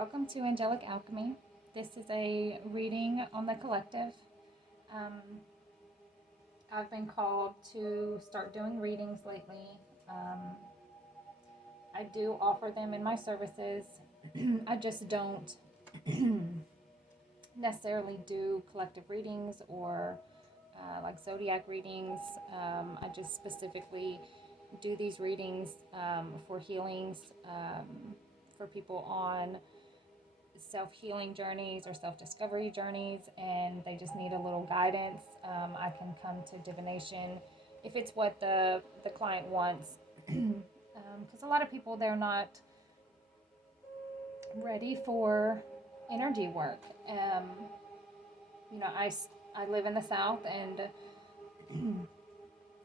welcome to Angelic Alchemy. This is a reading on the collective. Um, I've been called to start doing readings lately. I do offer them in my services. I just don't necessarily do collective readings or like zodiac readings. I just specifically do these readings for healings, for people on self-healing journeys or self-discovery journeys, and they just need a little guidance. I can come to divination if it's what the client wants, because a lot of people, they're not ready for energy work. I live in the South, and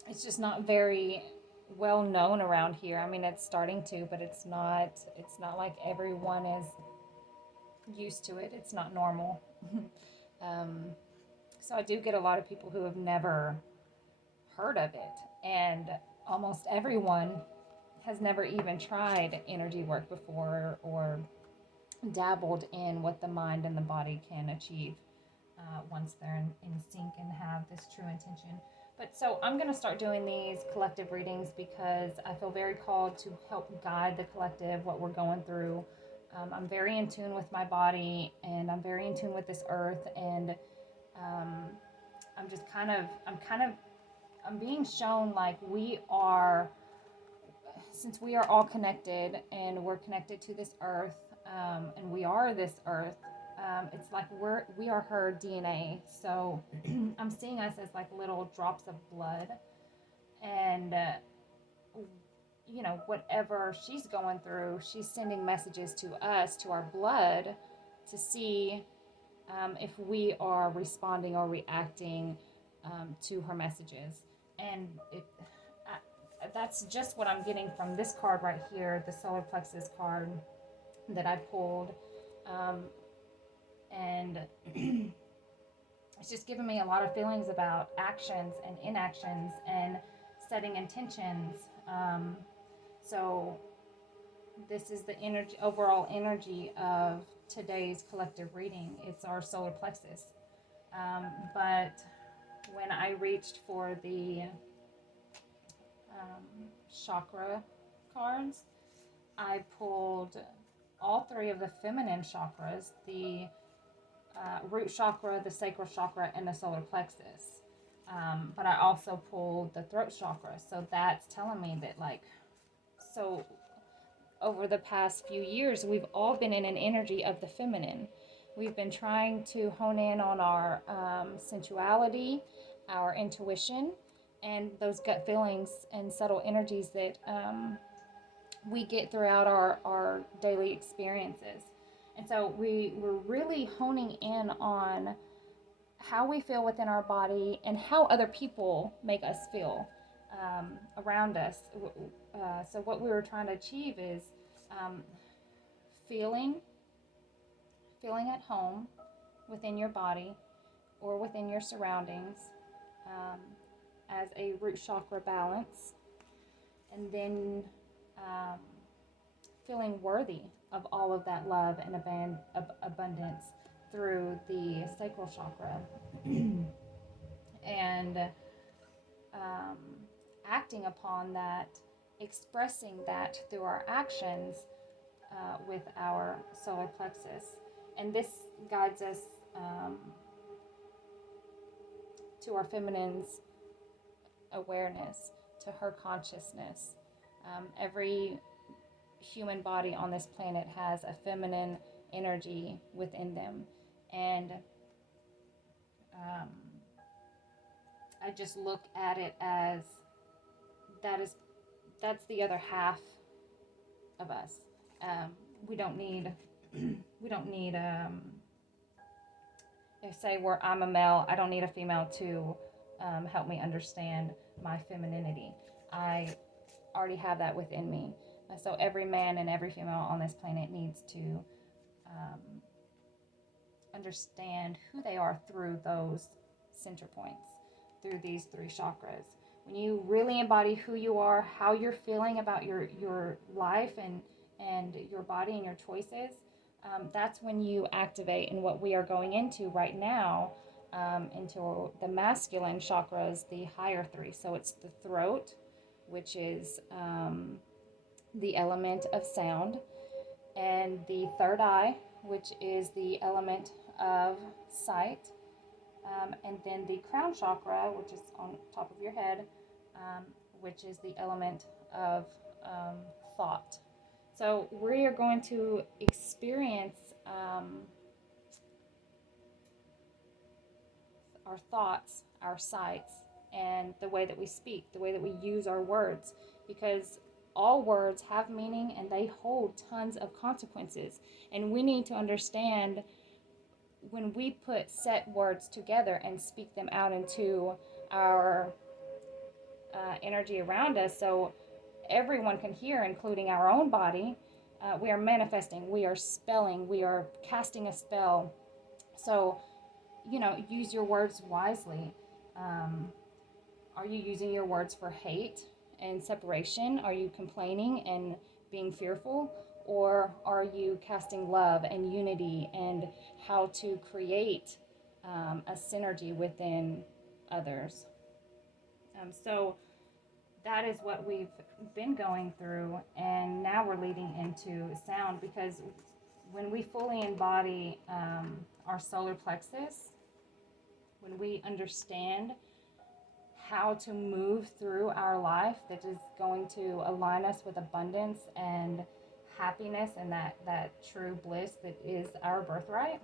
it's just not very well known around here. I mean, it's starting to, but it's not like everyone is used to it. It's not normal. So I do get a lot of people who have never heard of it, and almost everyone has never even tried energy work before or dabbled in what the mind and the body can achieve once they're in sync and have this true intention. But so I'm going to start doing these collective readings because I feel very called to help guide the collective, what we're going through. I'm very in tune with my body, and I'm very in tune with this earth, and I'm being shown like since we are all connected and we're connected to this earth, and we are this earth. It's like we are her DNA. So I'm seeing us as like little drops of blood, and whatever she's going through, she's sending messages to us, to our blood, to see if we are responding or reacting to her messages. And that's just what I'm getting from this card right here, the solar plexus card that I pulled. And it's just given me a lot of feelings about actions and inactions and setting intentions. So this is the overall energy of today's collective reading. It's our solar plexus. But when I reached for the chakra cards, I pulled all three of the feminine chakras, the root chakra, the sacral chakra, and the solar plexus. But I also pulled the throat chakra. So that's telling me that, so over the past few years, we've all been in an energy of the feminine. We've been trying to hone in on our sensuality, our intuition, and those gut feelings and subtle energies that we get throughout our daily experiences. And so we're really honing in on how we feel within our body and how other people make us feel around us. So what we were trying to achieve is feeling at home within your body or within your surroundings as a root chakra balance, and then feeling worthy of all of that love and abundance through the sacral chakra, and acting upon that, expressing that through our actions with our solar plexus. And this guides us to our feminine's awareness, to her consciousness. Every human body on this planet has a feminine energy within them, and I just look at it as that's the other half of us. We don't need if say I'm a male, I don't need a female to help me understand my femininity. I already have that within me. So every man and every female on this planet needs to understand who they are through those center points, through these three chakras. When you really embody who you are, how you're feeling about your life and your body and your choices, that's when you activate. And what we are going into right now, into the masculine chakras, the higher three. So it's the throat, which is the element of sound, and the third eye, which is the element of sight, and then the crown chakra, which is on top of your head, which is the element of thought. So we are going to experience our thoughts, our sights, and the way that we speak, the way that we use our words, because all words have meaning and they hold tons of consequences. And we need to understand when we put set words together and speak them out into our energy around us, so everyone can hear, including our own body, we are manifesting, we are spelling, we are casting a spell. So, use your words wisely. Are you using your words for hate and separation? Are you complaining and being fearful? Or are you casting love and unity and how to create a synergy within others? So that is what we've been going through, and now we're leading into sound, because when we fully embody our solar plexus, when we understand how to move through our life that is going to align us with abundance and happiness and that true bliss that is our birthright,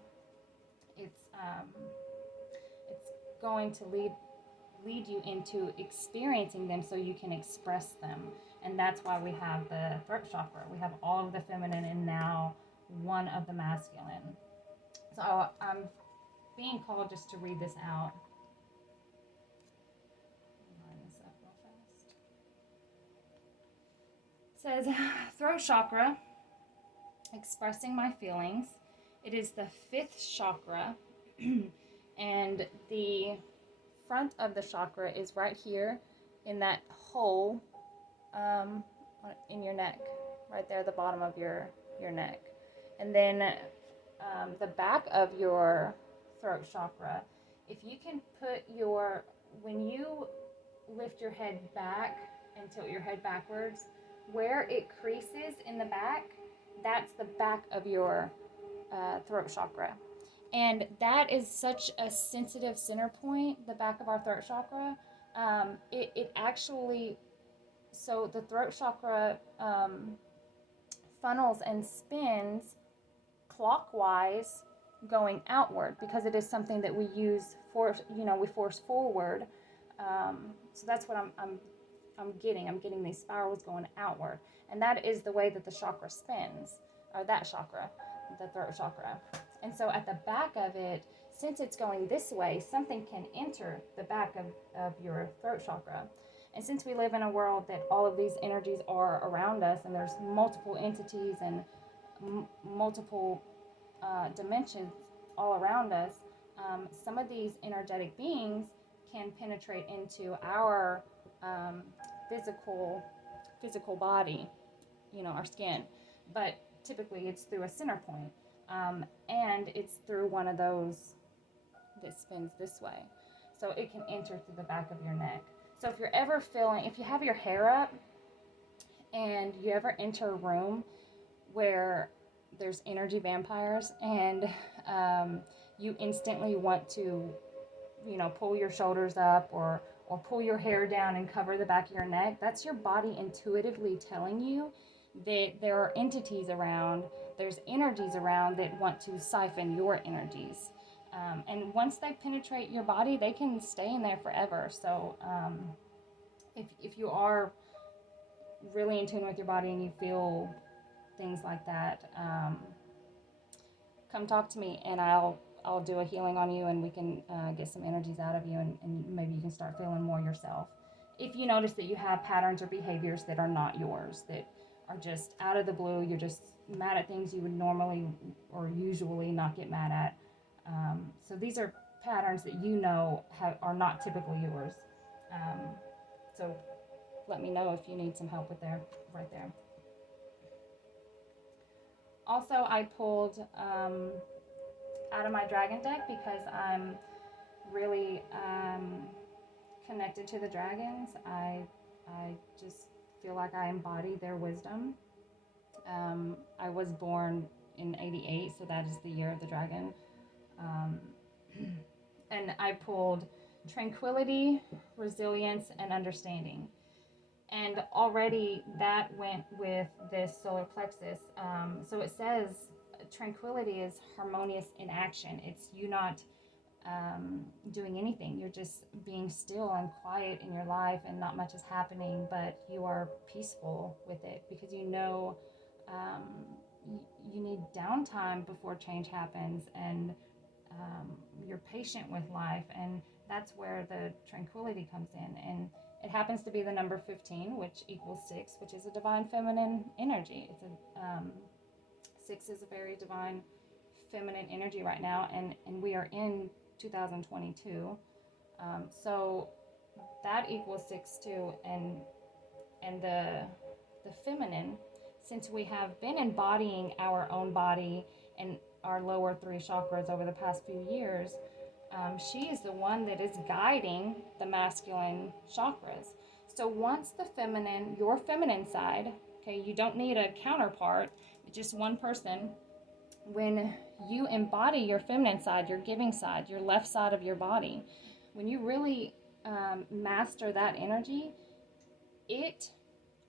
it's going to lead you into experiencing them so you can express them. And that's why we have the throat chakra. We have all of the feminine and now one of the masculine. So I'm being called just to read this out. Line this up real fast. It says, throat chakra, expressing my feelings. It is the 5th chakra, and the front of the chakra is right here in that hole in your neck, right there at the bottom of your neck. And then the back of your throat chakra, if you can put when you lift your head back and tilt your head backwards, where it creases in the back, that's the back of your throat chakra. And that is such a sensitive center point, the back of our throat chakra. It actually, so the throat chakra funnels and spins clockwise going outward, because it is something that we use we force forward. So that's what I'm getting. I'm getting these spirals going outward. And that is the way that the chakra spins, or that chakra, the throat chakra. And so at the back of it, since it's going this way, something can enter the back of your throat chakra. And since we live in a world that all of these energies are around us, and there's multiple entities and multiple dimensions all around us, some of these energetic beings can penetrate into our physical body, our skin. But typically it's through a center point. And it's through one of those that spins this way. So it can enter through the back of your neck. So if you have your hair up and you ever enter a room where there's energy vampires and you instantly want to, pull your shoulders up or pull your hair down and cover the back of your neck, that's your body intuitively telling you that there are entities around, there's energies around that want to siphon your energies. And once they penetrate your body, they can stay in there forever. So if you are really in tune with your body and you feel things like that, come talk to me and I'll do a healing on you, and we can get some energies out of you, and maybe you can start feeling more yourself. If you notice that you have patterns or behaviors that are not yours, that are just out of the blue, you're just mad at things you would normally or usually not get mad at. So these are patterns that are not typically yours. So let me know if you need some help with right there. Also, I pulled out of my dragon deck because I'm really connected to the dragons. I just feel like I embody their wisdom. I was born in 88, so that is the year of the dragon. And I pulled tranquility, resilience, and understanding. And already that went with this solar plexus. So it says tranquility is harmonious in action. It's you not doing anything. You're just being still and quiet in your life, and not much is happening, but you are peaceful with it because you know you need downtime before change happens, and you're patient with life, and that's where the tranquility comes in. And it happens to be the number 15, which equals 6, which is a divine feminine energy. It's a 6 is a very divine feminine energy right now, and we are in 2022. So that equals 6 too, and the feminine, since we have been embodying our own body and our lower 3 chakras over the past few years, she is the one that is guiding the masculine chakras. So once the feminine, your feminine side, okay, you don't need a counterpart, just one person. When you embody your feminine side, your giving side, your left side of your body, when you really master that energy, it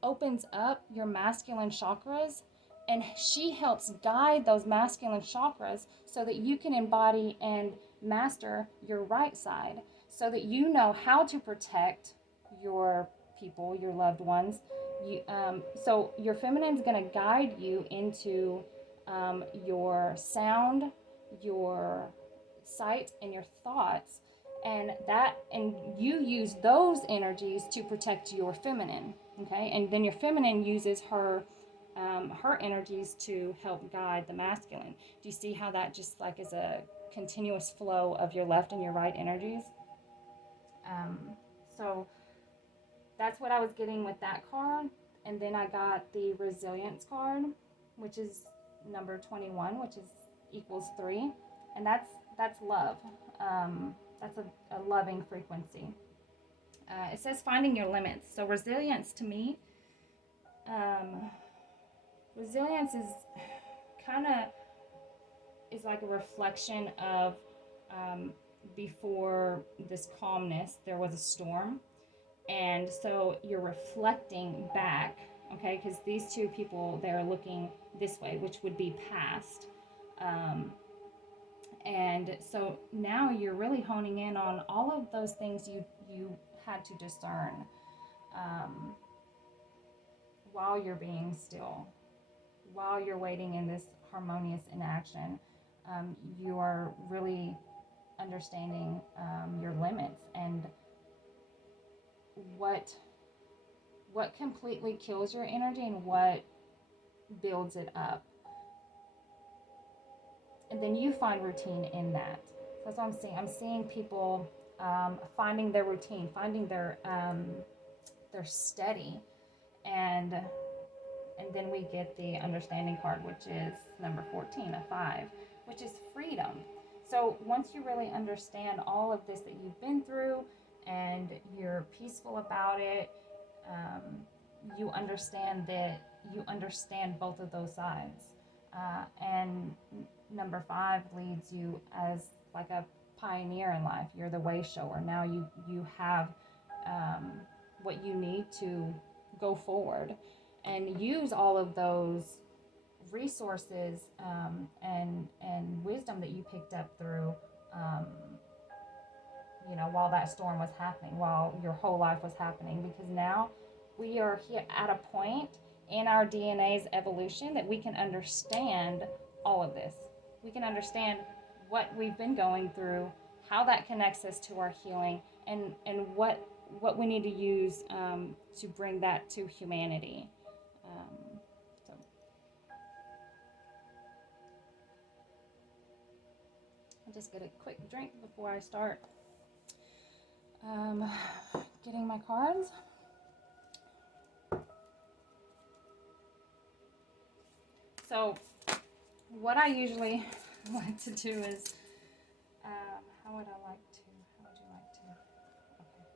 opens up your masculine chakras, and she helps guide those masculine chakras so that you can embody and master your right side, so that you know how to protect your people, your loved ones. So your feminine is going to guide you into your sound, your sight, and your thoughts, and you use those energies to protect your feminine. Okay, and then your feminine uses her energies to help guide the masculine. Do you see how that just like is a continuous flow of your left and your right energies? So that's what I was getting with that card. And then I got the resilience card, which is number 21, which is equals 3, and that's love. That's a loving frequency. It says finding your limits. So resilience to me, resilience is kind of is like a reflection of before this calmness there was a storm, and so you're reflecting back, okay, because these two people, they're looking this way, which would be past, and so now you're really honing in on all of those things you had to discern while you're being still, while you're waiting in this harmonious inaction. You are really understanding your limits and what completely kills your energy and what builds it up. And then you find routine in that. So that's what I'm seeing. I'm seeing people finding their routine, finding their steady, and then we get the understanding card, which is number 14, a 5, which is freedom. So once you really understand all of this that you've been through and you're peaceful about it, you understand both of those sides. And number 5 leads you as like a pioneer in life. You're the way shower. Now you have what you need to go forward and use all of those resources and wisdom that you picked up through while that storm was happening, while your whole life was happening, because now we are here at a point in our DNA's evolution that we can understand all of this. We can understand what we've been going through, how that connects us to our healing, and what we need to use to bring that to humanity. So I'll just get a quick drink before I start getting my cards. So what I usually like to do is, how would I like to? How would you like to? Okay.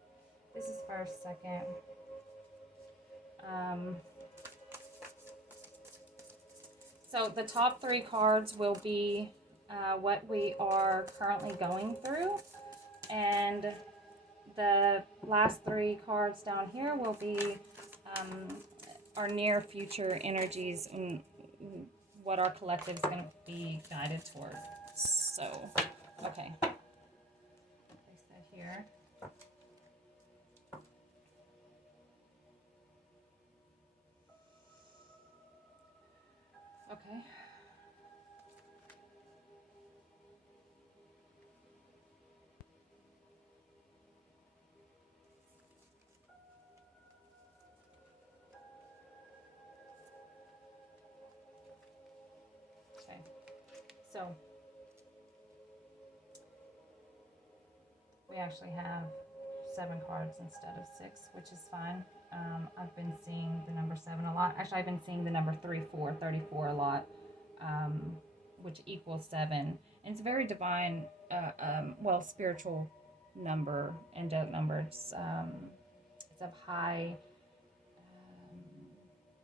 This is first, second. So the top 3 cards will be what we are currently going through, and the last 3 cards down here will be our near future energies and what our collective is going to be guided toward. So, okay. Place that here. Okay. Okay. So, we actually have 7 cards instead of 6, which is fine. I've been seeing the number 7 a lot. Actually, I've been seeing the number 34 a lot, which equals 7. And it's a very divine, spiritual number, angelic number. It's of high,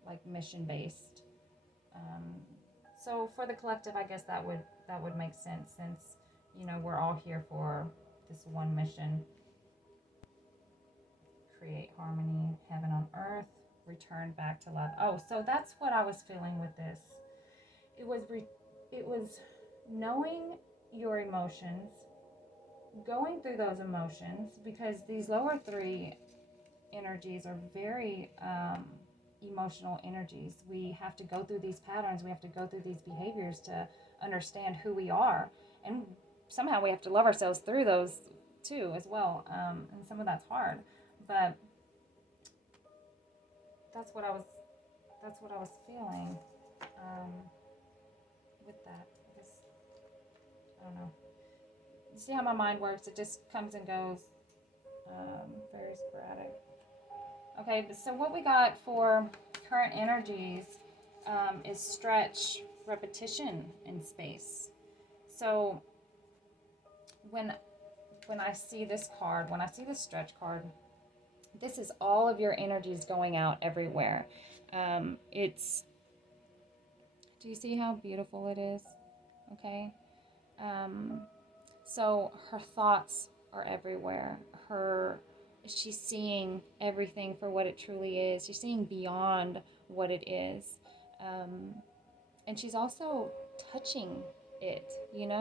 like mission based. So for the collective, I guess that would make sense, since we're all here for this one mission: create harmony, heaven on earth, return back to love. Oh, so that's what I was feeling with this. It was knowing your emotions, going through those emotions, because these lower 3 energies are very emotional energies. We have to go through these patterns, we have to go through these behaviors to understand who we are, and somehow we have to love ourselves through those too as well, and some of that's hard, but that's what I was feeling with that. I don't know. You see how my mind works? It just comes and goes, very sporadic. Okay, so what we got for current energies is stretch, repetition, and space. So when I see this card, when I see the stretch card, this is all of your energies going out everywhere. It's, do you see how beautiful it is? Okay. So her thoughts are everywhere. She's seeing everything for what it truly is. She's seeing beyond what it is. And she's also touching it.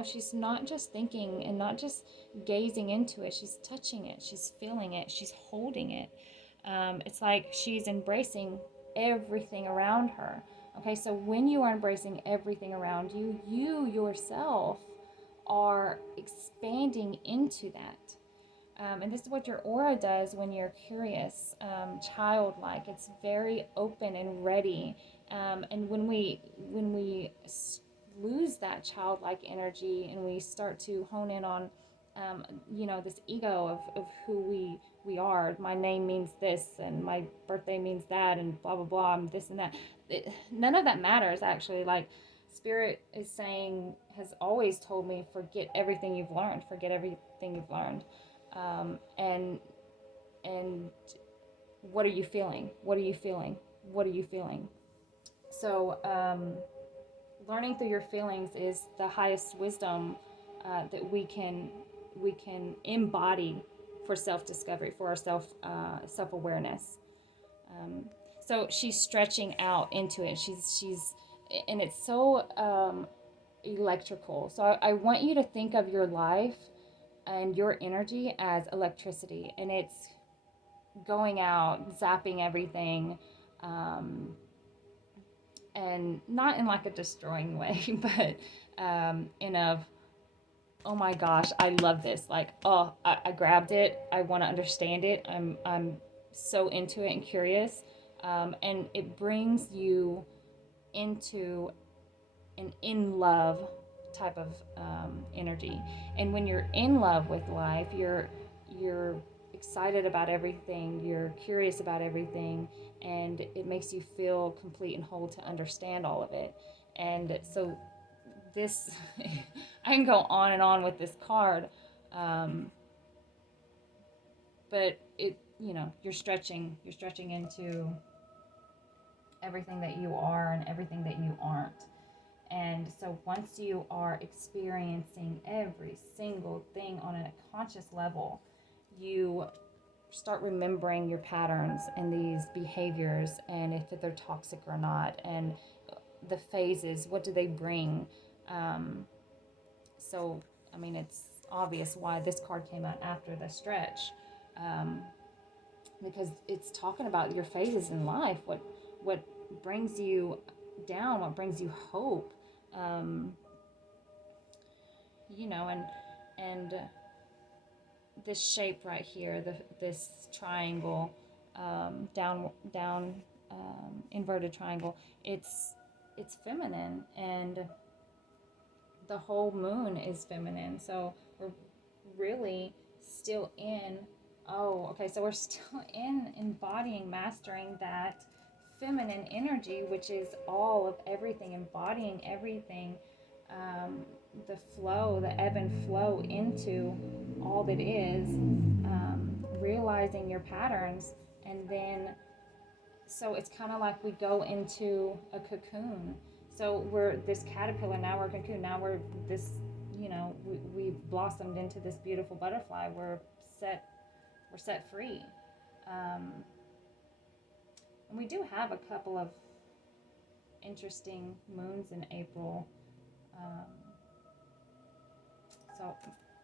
She's not just thinking and not just gazing into it. She's touching it. She's feeling it. She's holding it. It's like she's embracing everything around her. Okay, so when you are embracing everything around you, you yourself are expanding into that. And this is what your aura does when you're curious, childlike. It's very open and ready. And when we lose that childlike energy and we start to hone in on, this ego of who we are. My name means this, and my birthday means that, and blah blah blah, and this and that. None of that matters, actually. Like, Spirit is saying, has always told me, forget everything you've learned. Forget everything you've learned. And what are you feeling? What are you feeling? What are you feeling? So, learning through your feelings is the highest wisdom that we can embody for self-discovery, for our self-awareness. So she's stretching out into it. She's and it's so electrical. So I want you to think of your life and your energy as electricity, and it's going out, zapping everything, and not in like a destroying way, but in a, oh my gosh, I love this. Like, oh, I grabbed it. I want to understand it. I'm so into it and curious, and it brings you into an in love type of energy. And when you're in love with life, you're excited about everything, you're curious about everything, and it makes you feel complete and whole to understand all of it. And so this, I can go on and on with this card, but it, you're stretching into everything that you are and everything that you aren't. And so once you are experiencing every single thing on a conscious level, you start remembering your patterns and these behaviors, and if they're toxic or not, and the phases, what do they bring. So I mean, it's obvious why this card came out after the stretch, because it's talking about your phases in life, what brings you down, what brings you hope, and this shape right here, this triangle, down inverted triangle, it's feminine, and the whole moon is feminine. So we're really still in, so we're still in embodying, mastering that feminine energy, which is all of everything, embodying everything, the flow, the ebb and flow into all that is, realizing your patterns. And then, so it's kind of like we go into a cocoon. So we're this caterpillar, now we're a cocoon, now we're this, we've blossomed into this beautiful butterfly. We're set free. And we do have a couple of interesting moons in April. So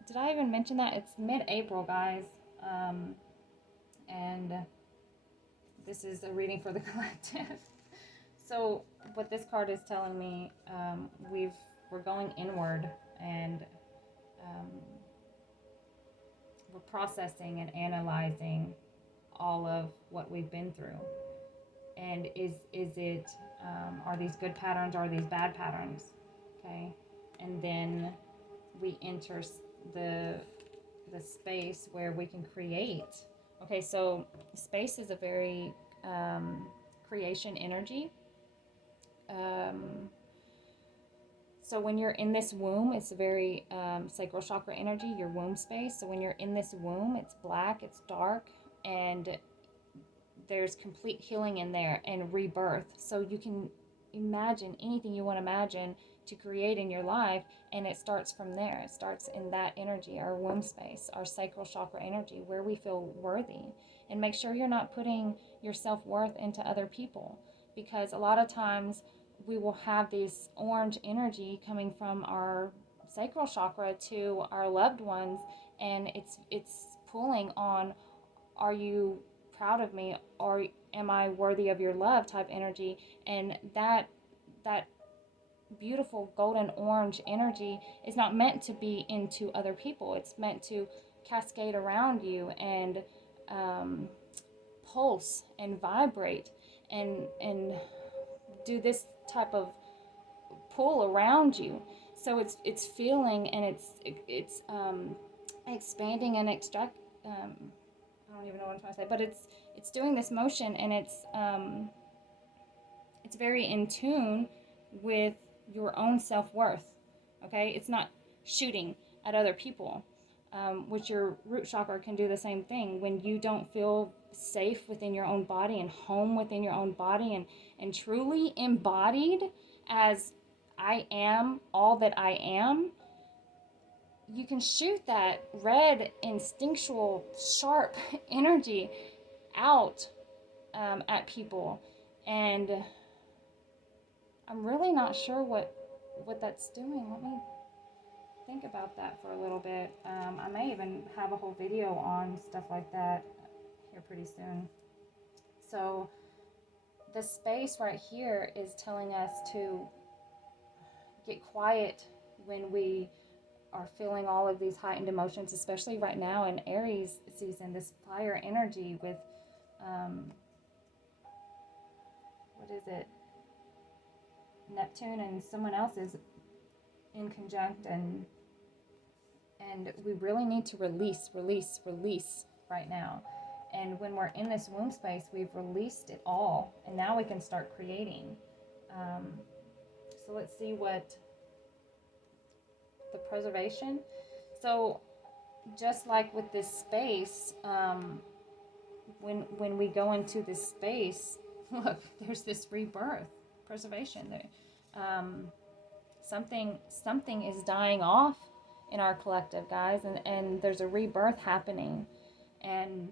did I even mention that? It's mid-April, guys. And this is a reading for the collective. So what this card is telling me, we're going inward, and we're processing and analyzing all of what we've been through. And is it, are these good patterns, or are these bad patterns? Okay. And then we enter the space where we can create. Okay, so space is a very creation energy. So when you're in this womb, it's a very sacral chakra energy, your womb space. So when you're in this womb, it's black, it's dark, and there's complete healing in there and rebirth. So you can imagine anything you want to imagine to create in your life, and it starts from there. It starts in that energy, our womb space, our sacral chakra energy, where we feel worthy. And make sure you're not putting your self-worth into other people, because a lot of times we will have this orange energy coming from our sacral chakra to our loved ones, and it's pulling on, are you proud of me, or am I worthy of your love type energy. And that beautiful golden orange energy is not meant to be into other people. It's meant to cascade around you and pulse and vibrate and do this type of pull around you. So it's feeling, and it's expanding and extract. I don't even know what I'm trying to say, but it's doing this motion, and it's very in tune with your own self-worth. Okay, it's not shooting at other people, which your root chakra can do the same thing. When you don't feel safe within your own body and home within your own body, and truly embodied as I am all that I am, you can shoot that red, instinctual, sharp energy out at people. And I'm really not sure what that's doing. Let me think about that for a little bit. I may even have a whole video on stuff like that here pretty soon. So the space right here is telling us to get quiet when we are feeling all of these heightened emotions, especially right now in Aries season, this fire energy with, what is it? Neptune and someone else is in conjunct, and we really need to release right now. And when we're in this womb space, we've released it all, and now we can start creating. So let's see what the preservation. So just like with this space, when we go into this space, look, there's this rebirth, preservation. There, something is dying off in our collective, guys, and there's a rebirth happening, and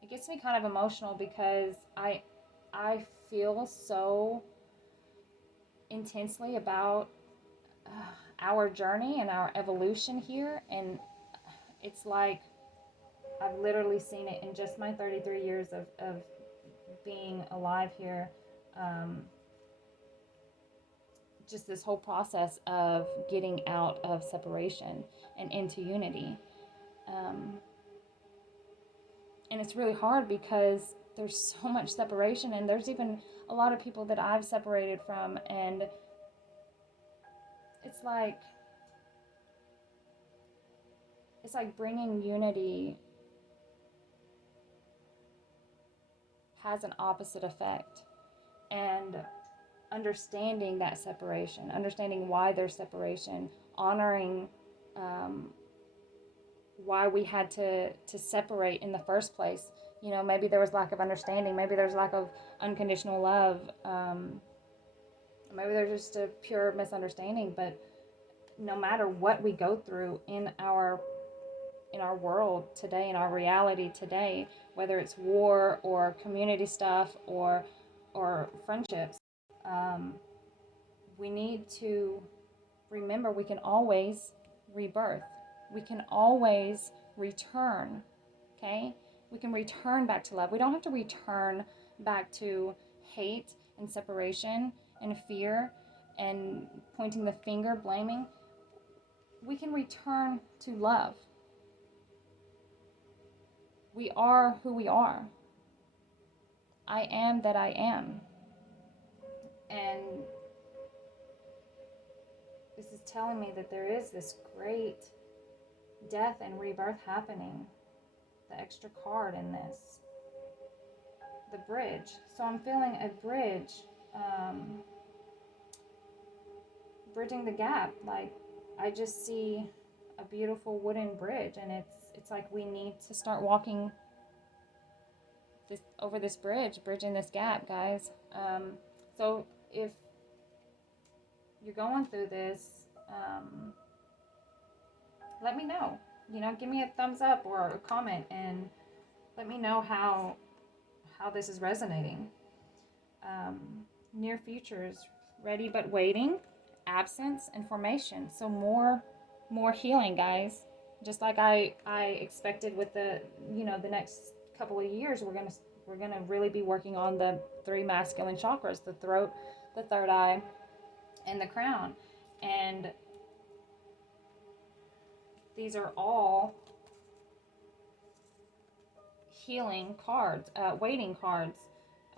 it gets me kind of emotional because I feel so intensely about our journey and our evolution here, and it's like I've literally seen it in just my 33 years of being alive here. Just this whole process of getting out of separation and into unity. And it's really hard because there's so much separation, and there's even a lot of people that I've separated from, and it's like bringing unity has an opposite effect. And understanding that separation, understanding why there's separation, honoring why we had to separate in the first place. You know, maybe there was lack of understanding, maybe there's lack of unconditional love, maybe there's just a pure misunderstanding. But no matter what we go through in our world today, in our reality today, whether it's war or community stuff or friendships, we need to remember we can always rebirth. We can always return, okay? We can return back to love. We don't have to return back to hate and separation and fear and pointing the finger, blaming. We can return to love. We are who we are. I am that I am. And this is telling me that there is this great death and rebirth happening. The extra card in this. The bridge. So I'm feeling a bridge. Bridging the gap. Like, I just see a beautiful wooden bridge, and it's like we need to start walking over this bridge, bridging this gap, guys. So if you're going through this, let me know. You know, give me a thumbs up or a comment and let me know how this is resonating. Near futures, ready but waiting, absence and formation. So more healing, guys. Just like I expected with the next couple of years, we're gonna really be working on the 3 masculine chakras: the throat, the third eye, and the crown. And these are all healing cards, waiting cards.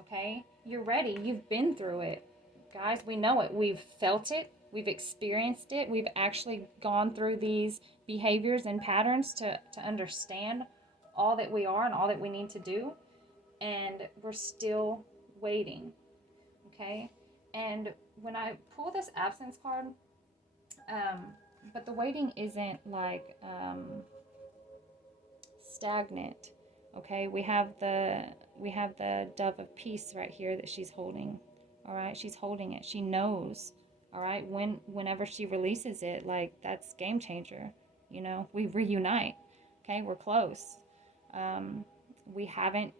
Okay, you're ready. You've been through it, guys. We know it. We've felt it. We've experienced it. We've actually gone through these behaviors and patterns to understand all that we are and all that we need to do. And we're still waiting. Okay, and when I pull this absence card, but the waiting isn't like stagnant. Okay, we have the dove of peace right here that she's holding. All right, she's holding it. She knows. All right, whenever she releases it, like, that's game changer. You know, we reunite. Okay, we're close. We haven't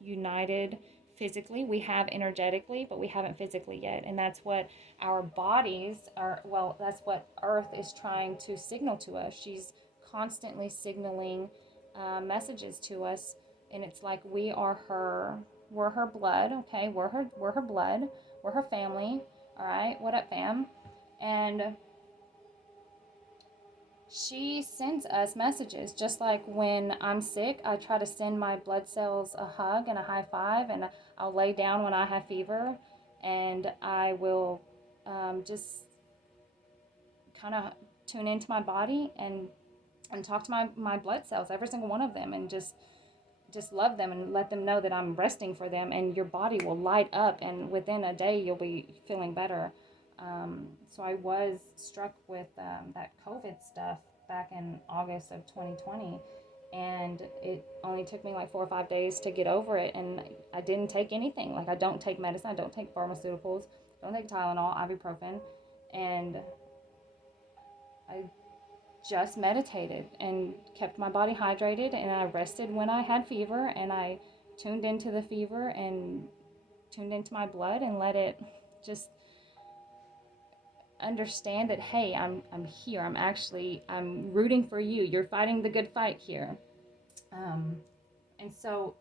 united physically. We have energetically, but we haven't physically yet. And that's what our bodies are. Well, that's what Earth is trying to signal to us. She's constantly signaling messages to us, and it's like we're her blood. Okay, we're her blood. We're her family. All right, what up, fam? And she sends us messages. Just like when I'm sick, I try to send my blood cells a hug and a high five, and I'll lay down when I have fever, and I will just kind of tune into my body and talk to my blood cells, every single one of them, and just just love them and let them know that I'm resting for them, and your body will light up, and within a day you'll be feeling better. So I was struck with that COVID stuff back in August of 2020, and it only took me like 4 or 5 days to get over it, and I didn't take anything. Like, I don't take medicine, I don't take pharmaceuticals, don't take Tylenol, ibuprofen, and I just meditated and kept my body hydrated, and I rested when I had fever, and I tuned into the fever and tuned into my blood and let it just understand that, hey, I'm here, I'm rooting for you, you're fighting the good fight here. And so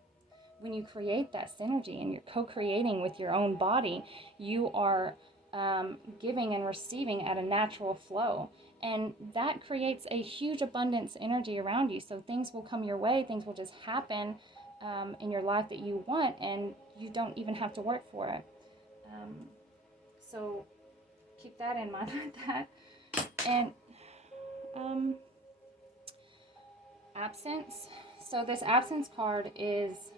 when you create that synergy and you're co-creating with your own body, you are giving and receiving at a natural flow. And that creates a huge abundance energy around you. So things will come your way, things will just happen in your life that you want, and you don't even have to work for it. So keep that in mind with that. And absence. So this absence card is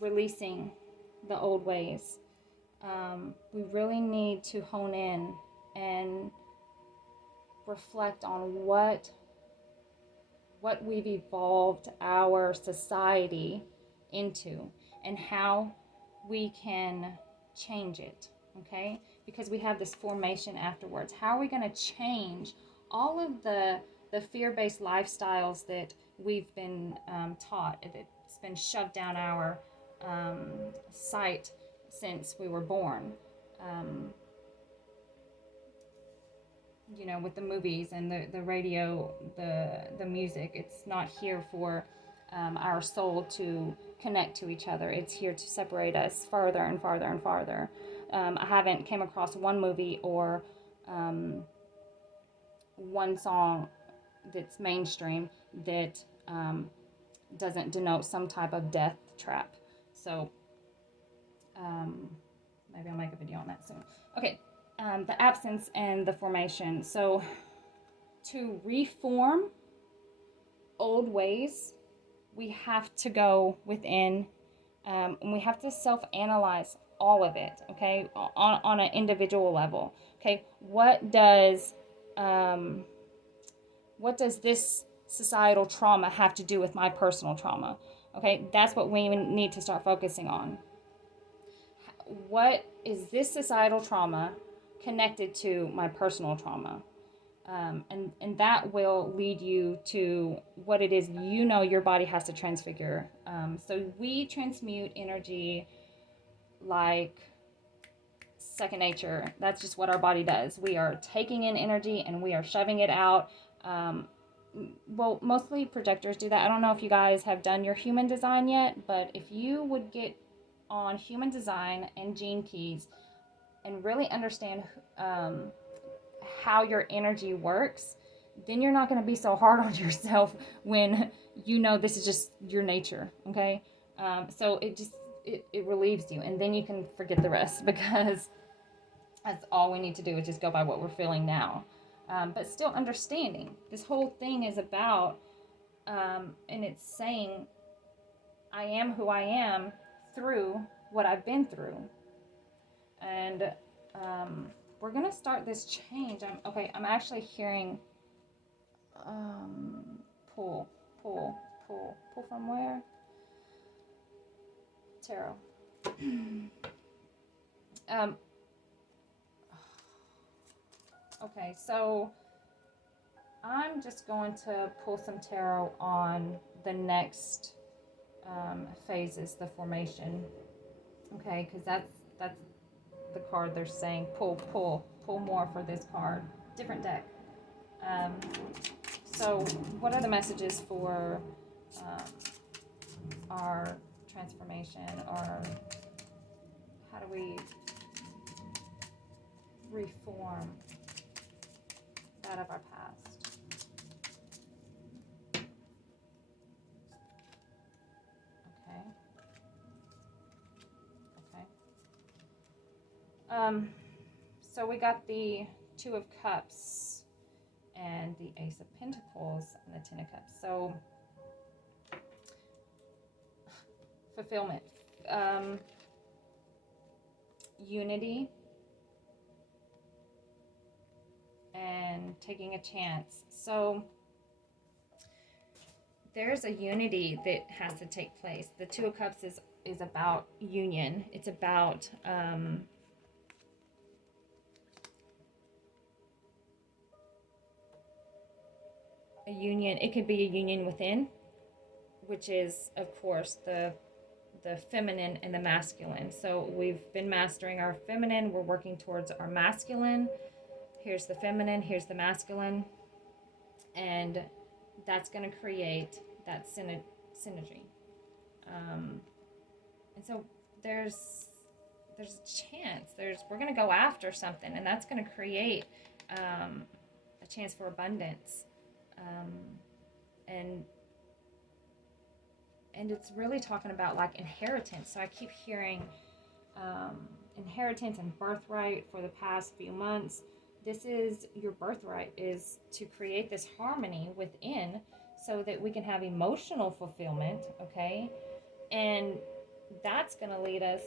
releasing the old ways. We really need to hone in and reflect on what we've evolved our society into and how we can change it, okay? Because we have this formation afterwards. How are we going to change all of the fear-based lifestyles that we've been taught, that's been shoved down our sight since we were born? You know, with the movies and the radio, the music, it's not here for our soul to connect to each other. It's here to separate us farther and farther and farther. I haven't came across one movie or one song that's mainstream that doesn't denote some type of death trap. So maybe I'll make a video on that soon. Okay, the absence and the formation. So to reform old ways, we have to go within, and we have to self-analyze all of it, okay, on an individual level. Okay, what does this societal trauma have to do with my personal trauma? Okay, that's what we need to start focusing on. What is this societal trauma connected to my personal trauma? And that will lead you to what it is your body has to transfigure. So we transmute energy like second nature. That's just what our body does. We are taking in energy and we are shoving it out. Well, mostly projectors do that. I don't know if you guys have done your human design yet, but if you would get on human design and gene keys and really understand how your energy works, then you're not going to be so hard on yourself when you know this is just your nature, okay? So it relieves you, and then you can forget the rest, because that's all we need to do is just go by what we're feeling now. But still understanding this whole thing is about, and it's saying, I am who I am through what I've been through. And we're going to start this change. I'm actually hearing pull from where? Tarot. Okay, so I'm just going to pull some tarot on the next phases, the formation. Okay, because that's the card they're saying. Pull more for this card. Different deck. So what are the messages for our transformation, or how do we reform that of our past? Okay. So we got the Two of Cups and the Ace of Pentacles and the Ten of Cups. So fulfillment, unity, and taking a chance. So there's a unity that has to take place. The Two of Cups is about union. It's about a union. It could be a union within, which is, of course, the feminine and the masculine. So we've been mastering our feminine. We're working towards our masculine. Here's the feminine. Here's the masculine. And that's going to create that synergy. And so there's a chance. We're going to go after something, and that's going to create a chance for abundance. And it's really talking about like inheritance. So I keep hearing inheritance and birthright for the past few months. This is your birthright, is to create this harmony within so that we can have emotional fulfillment, okay? And that's going to lead us,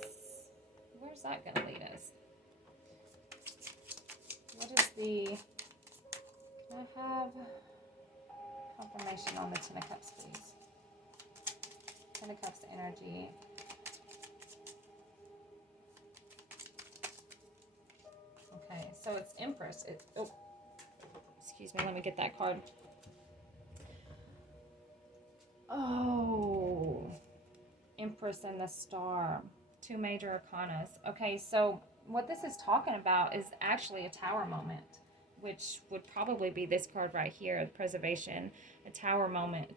where's that going to lead us? What is the, can I have confirmation on the Ten of Cups, please? Ten of Cups energy. Okay, so it's Empress. Excuse me, let me get that card. Oh, Empress and the Star. Two major arcanas. Okay, so what this is talking about is actually a tower moment, which would probably be this card right here, preservation, a tower moment. The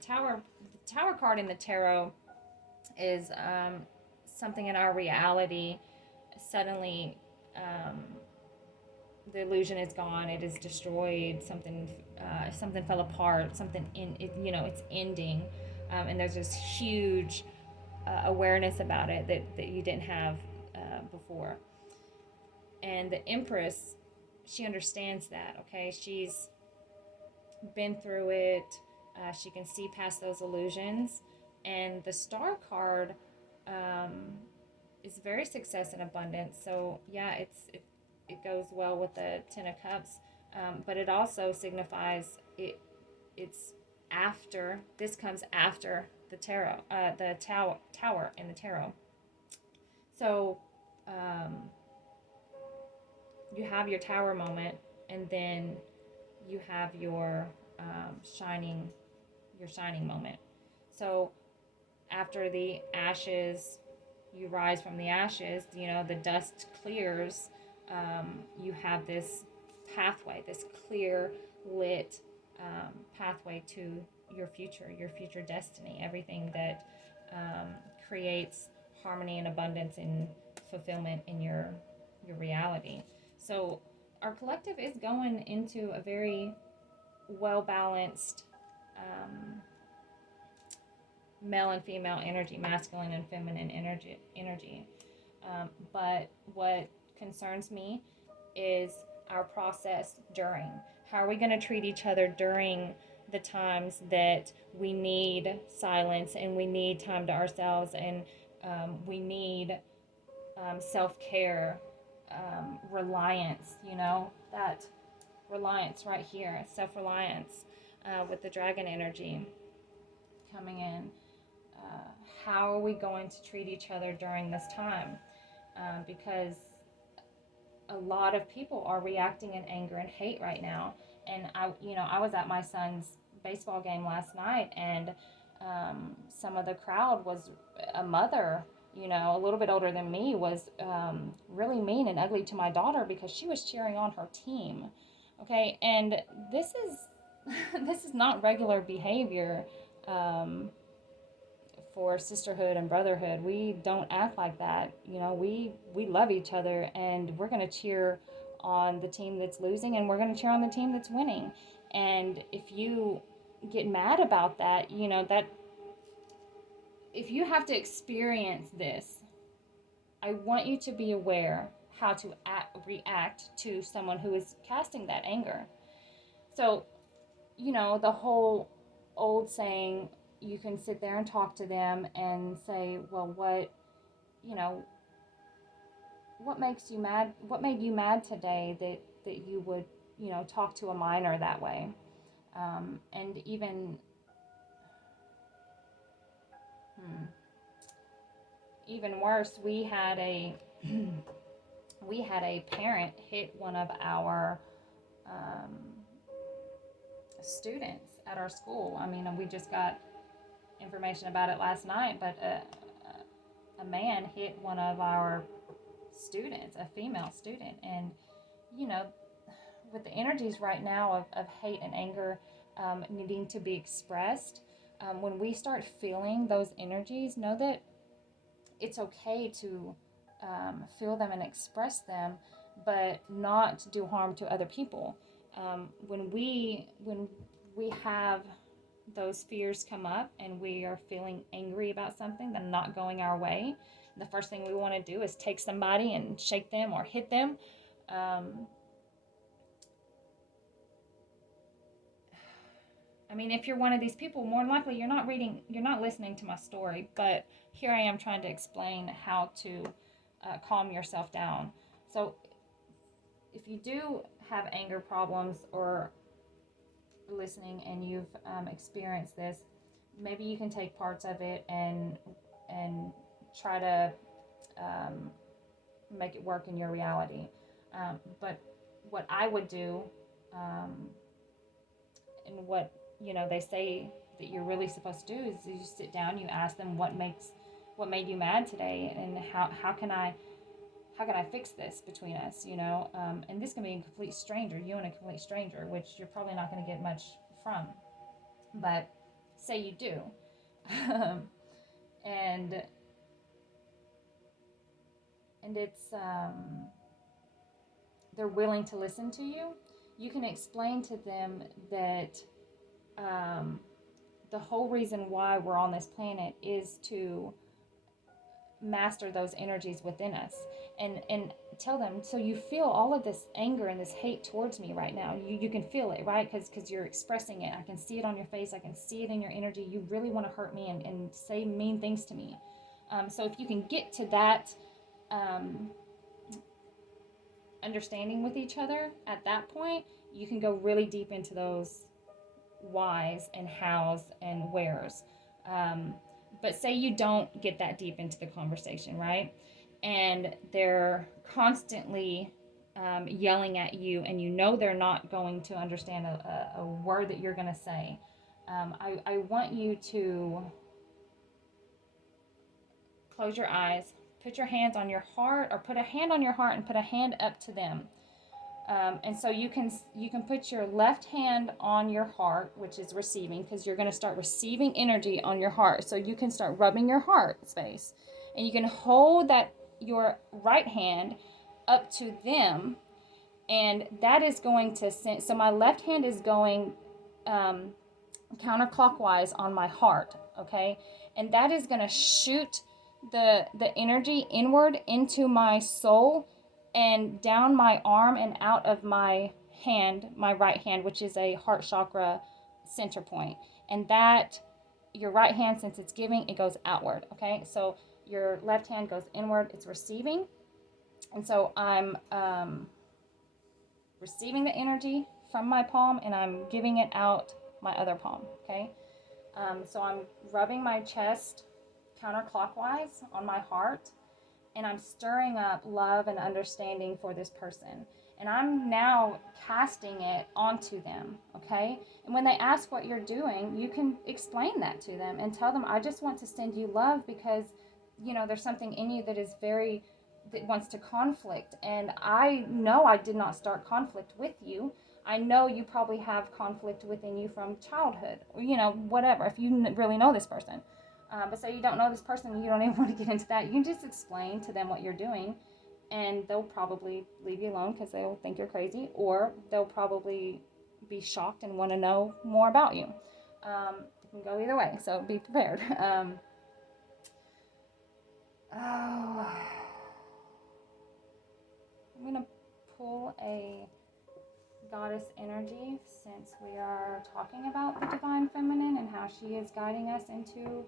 tower card in the tarot is something in our reality suddenly the illusion is gone, it is destroyed, something fell apart, it's ending, and there's this huge awareness about it that you didn't have before. And the Empress, she understands that, okay? She's been through it. She can see past those illusions. And the Star card is very success and abundance. So yeah, it goes well with the Ten of Cups, but it also signifies it's after. This comes after the tarot, the tower in the tarot. So you have your tower moment, and then you have your shining moment. So after the ashes, you rise from the ashes, the dust clears, you have this pathway, this clear lit pathway to your future destiny, everything that creates harmony and abundance and fulfillment in your reality. So our collective is going into a very well-balanced male and female energy, masculine and feminine energy. But what concerns me is our process during. How are we going to treat each other during the times that we need silence and we need time to ourselves, and we need self-care, reliance, that reliance right here, self-reliance with the dragon energy coming in. How are we going to treat each other during this time? Because a lot of people are reacting in anger and hate right now. And I was at my son's baseball game last night, and some of the crowd was a mother, a little bit older than me, was really mean and ugly to my daughter because she was cheering on her team. Okay, and this is not regular behavior for sisterhood and brotherhood. We don't act like that. We love each other, and we're going to cheer on the team that's losing, and we're going to cheer on the team that's winning. And if you get mad about that, that if you have to experience this, I want you to be aware how to react to someone who is casting that anger. So, the whole old saying, you can sit there and talk to them and say, well, what, you know, what makes you mad? What made you mad today that you would, you know, talk to a minor that way? And even, even worse, we had a parent hit one of our students at our school. I mean, we just got information about it last night, but a man hit one of our students, a female student. And, you know, with the energies right now of hate and anger needing to be expressed, when we start feeling those energies, know that it's okay to feel them and express them, but not do harm to other people. When we have those fears come up and we are feeling angry about something that's not going our way, the first thing we want to do is take somebody and shake them or hit them. I mean, if you're one of these people, more than likely you're not listening to my story, but here I am trying to explain how to calm yourself down. So if you do have anger problems or listening and you've experienced this, maybe you can take parts of it and try to make it work in your reality. But what I would do, and what, you know, they say that you're really supposed to do, is you sit down, you ask them what made you mad today, and how can I fix this between us, you know? And this can be a complete stranger, you and a complete stranger, which you're probably not going to get much from. But say you do, and it's they're willing to listen to you. You can explain to them that the whole reason why we're on this planet is to master those energies within us, and tell them, so you feel all of this anger and this hate towards me right now. You can feel it, right? Because you're expressing it. I can see it on your face. I can see it in your energy. You really want to hurt me and say mean things to me. So if you can get to that understanding with each other at that point, you can go really deep into those whys and hows and wheres. But say you don't get that deep into the conversation, right? And they're constantly yelling at you, and you know they're not going to understand a word that you're going to say. I want you to close your eyes, put your hands on your heart, or put a hand on your heart and put a hand up to them. And so you can put your left hand on your heart, which is receiving, because you're going to start receiving energy on your heart. So you can start rubbing your heart space, and you can hold that your right hand up to them, and that is going to send. So my left hand is going counterclockwise on my heart, okay, and that is going to shoot the energy inward into my soul and down my arm and out of my hand, my right hand, which is a heart chakra center point. And that, your right hand, since it's giving, it goes outward, okay? So your left hand goes inward, it's receiving. And so I'm receiving the energy from my palm, and I'm giving it out my other palm, okay? So I'm rubbing my chest counterclockwise on my heart, and I'm stirring up love and understanding for this person. And I'm now casting it onto them, okay? And when they ask what you're doing, you can explain that to them and tell them, I just want to send you love because, you know, there's something in you that wants to conflict. And I know I did not start conflict with you. I know you probably have conflict within you from childhood, or, you know, whatever, if you really know this person. But say you don't know this person, you don't even want to get into that. You can just explain to them what you're doing, and they'll probably leave you alone because they'll think you're crazy, or they'll probably be shocked and want to know more about you. It can go either way, so be prepared. I'm going to pull a goddess energy, since we are talking about the divine feminine and how she is guiding us into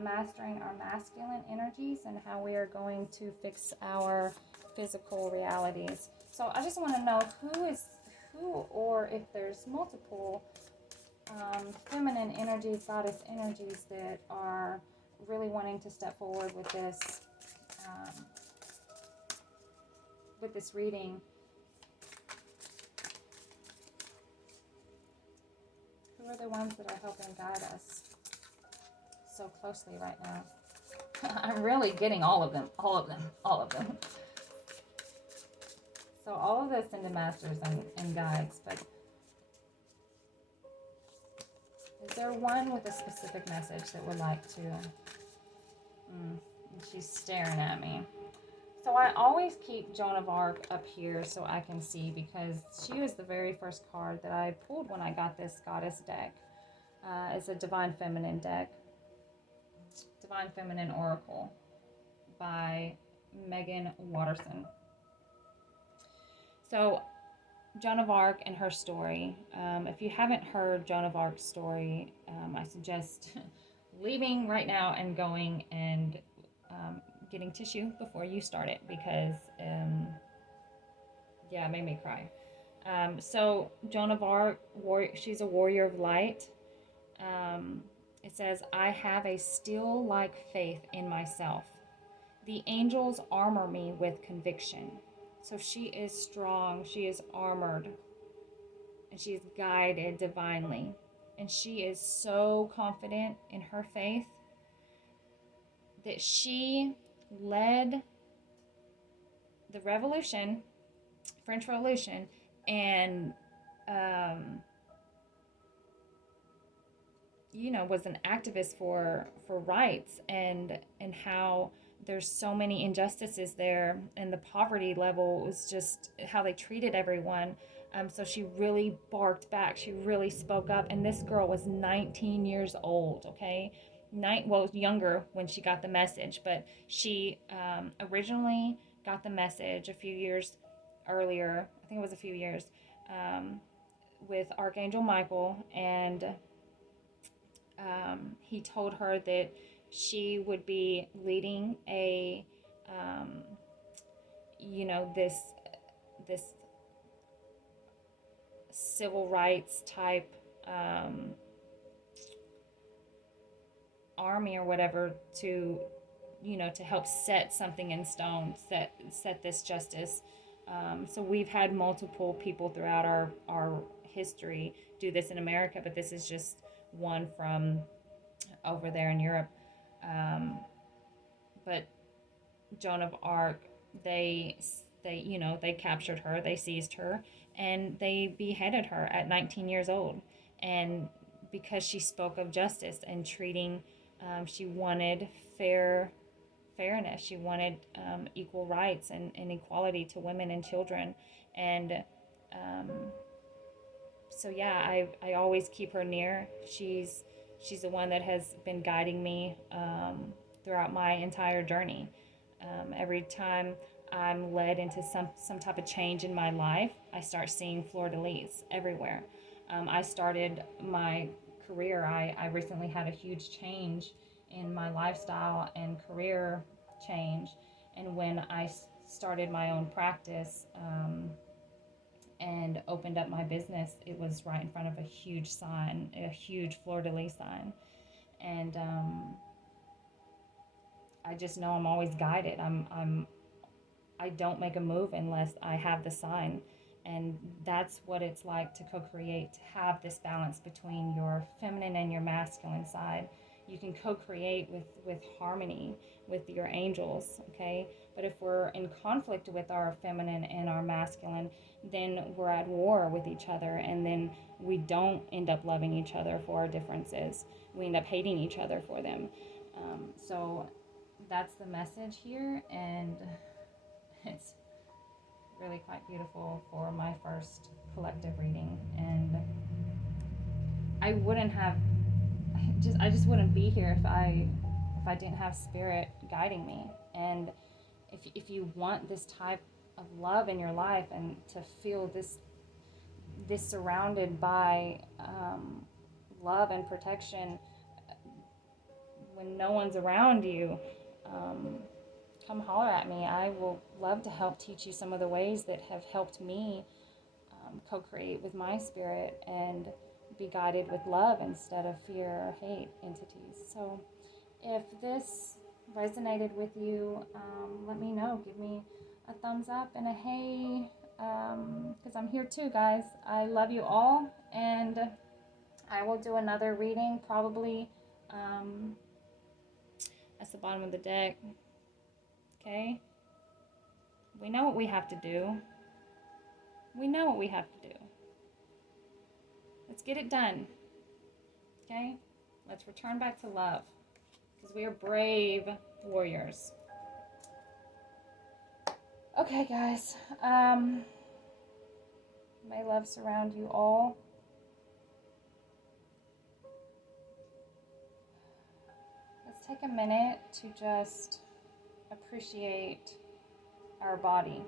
mastering our masculine energies and how we are going to fix our physical realities. So I just want to know who is who, or if there's multiple feminine energies, goddess energies that are really wanting to step forward with this reading. Who are the ones that are helping guide us so closely right now? I'm really getting all of them. So all of this into masters and guides, but is there one with a specific message that would like to? She's staring at me. So I always keep Joan of Arc up here so I can see, because she was the very first card that I pulled when I got this goddess deck. It's a Divine Feminine deck. Divine Feminine Oracle by Megan Watterson. So Joan of Arc and her story. If you haven't heard Joan of Arc's story, I suggest leaving right now and going and getting tissue before you start it, because it made me cry. So Joan of Arc, she's a warrior of light. It says, I have a steel-like faith in myself. The angels armor me with conviction. So she is strong, she is armored, and she is guided divinely. And she is so confident in her faith that she led the revolution, French Revolution, and was an activist for rights, and how there's so many injustices there, and the poverty level was just how they treated everyone. So she really barked back. She really spoke up. And this girl was 19 years old, okay? Younger when she got the message, but she originally got the message a few years earlier. I think it was a few years, with Archangel Michael, and he told her that she would be leading a, this civil rights type army or whatever to help set something in stone, set this justice. So we've had multiple people throughout our history do this in America, but this is just one from over there in Europe. But Joan of Arc, they captured her, they seized her, and they beheaded her at 19 years old. And because she spoke of justice and treating, she wanted fairness, she wanted equal rights and equality to women and children. And I always keep her near. She's the one that has been guiding me throughout my entire journey. Every time I'm led into some type of change in my life, I start seeing fleur-de-lis everywhere. I started my career. I recently had a huge change in my lifestyle and career change. And when I started my own practice and opened up my business, it was right in front of a huge sign, a huge fleur-de-lis sign. And I just know I'm always guided. I don't make a move unless I have the sign. And that's what it's like to co-create, to have this balance between your feminine and your masculine side. You can co-create with harmony with your angels, okay? But if we're in conflict with our feminine and our masculine, then we're at war with each other, and then we don't end up loving each other for our differences. We end up hating each other for them. So that's the message here, and it's really quite beautiful for my first collective reading. And I just wouldn't be here if I didn't have spirit guiding me. And if you want this type of love in your life and to feel this this surrounded by love and protection when no one's around you, come holler at me. I will love to help teach you some of the ways that have helped me co-create with my spirit and be guided with love instead of fear or hate entities. So if this resonated with you, let me know. Give me a thumbs up and a hey, because I'm here too, guys. I love you all, and I will do another reading probably. That's the bottom of the deck. Okay? We know what we have to do. We know what we have to do. Let's get it done. Okay? Let's return back to love, because we are brave warriors. Okay, guys. May love surround you all. Let's take a minute to just appreciate our body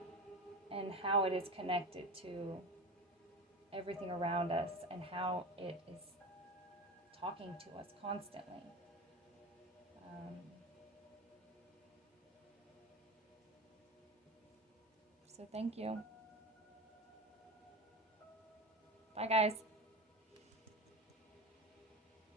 and how it is connected to everything around us and how it is talking to us constantly. So thank you. Bye, guys.